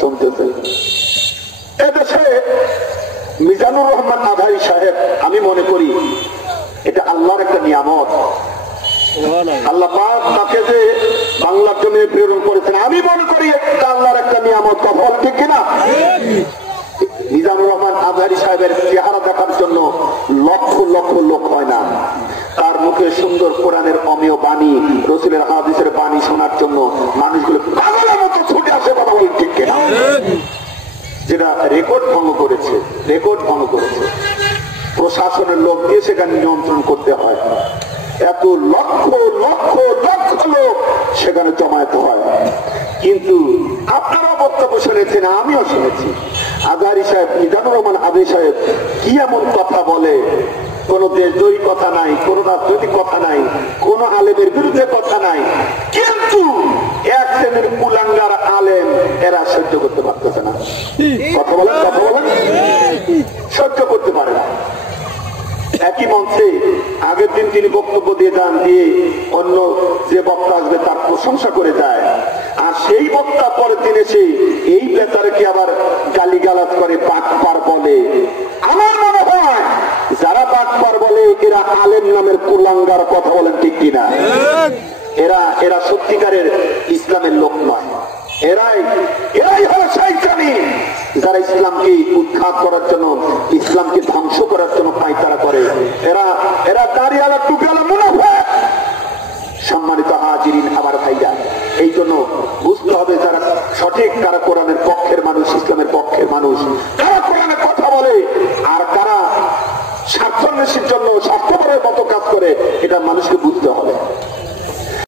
শুনতেছেন। এদেশে মিজানুর রহমান আধারী সাহেব, আমি মনে করি এটা আল্লাহর একটা নিয়ামত। আল্লাহ পাক তাকে যে বাংলার জমিনে প্রেরণ করেছেন, আমি মনে করি এটা আল্লাহর একটা নিয়ামত। কথা বল ঠিক কিনা? মিজানুর রহমান আজহারী সাহেবের চেহারা দেখার জন্য লক্ষ লক্ষ লোক হয় না, তার মুখে সুন্দর কোরআনের অমেয় বাণী, রাসূলের হাদিসের বাণী শোনার জন্য মানুষগুলো পাগলের মতো ছুটে আসে। কথা বল ঠিক কিনা? যেটা রেকর্ড ভঙ্গ করেছে, রেকর্ড ভঙ্গ করেছে। প্রশাসনের লোক দিয়ে সেখানে নিয়ন্ত্রণ করতে হয়। এত লক্ষ লক্ষ লক্ষ লোক সেখানে জমায়েত হয়। কিন্তু আপনারা বক্তব্য শুনেছেন, আমিও শুনেছি। আজহারী সাহেব, মিজানুর রহমান আজহারী সাহেব কি এমন কথা বলে, কোন দেশদ্রোহী কথা নাই, কোন রাজনৈতিক কথা নাই, কোন আলেমের বিরুদ্ধে কথা নাই, কিন্তু এক শ্রেণীর কুলাঙ্গার আলেম এরা সহ্য করতে পারতেছে না। কথা বলেন, কথা বলেন, সহ্য করতে পারে না। একই মঞ্চে আগের দিন তিনি বক্তব্য দিয়ে যান, দিয়ে অন্য যে বক্তা আসবে তার প্রশংসা করে যায়, আর সেই বক্তা পরের দিন এসে এই বেচারাকে আবার গালিগালাজ করে, বাটপার বলে। আমার মনে হয় যারা বাটপার বলে এরা আলেম নামের কুলাঙ্গার। কথা বলেন ঠিক কিনা? এরা সত্যিকারের ইসলামের লোক নয়। এরাই হলো শয়তানি, যারা ইসলামকে উৎখাত করার জন্য, ইসলামকে ধ্বংস করার জন্য পায়তারা করে। এরা দাড়িওয়ালা টুপিওয়ালা মুনাফিক। সম্মানিত হাজিরিন, আমার ভাইরা, এই জন্য বুঝতে হবে যারা সঠিক, কারা কোরআন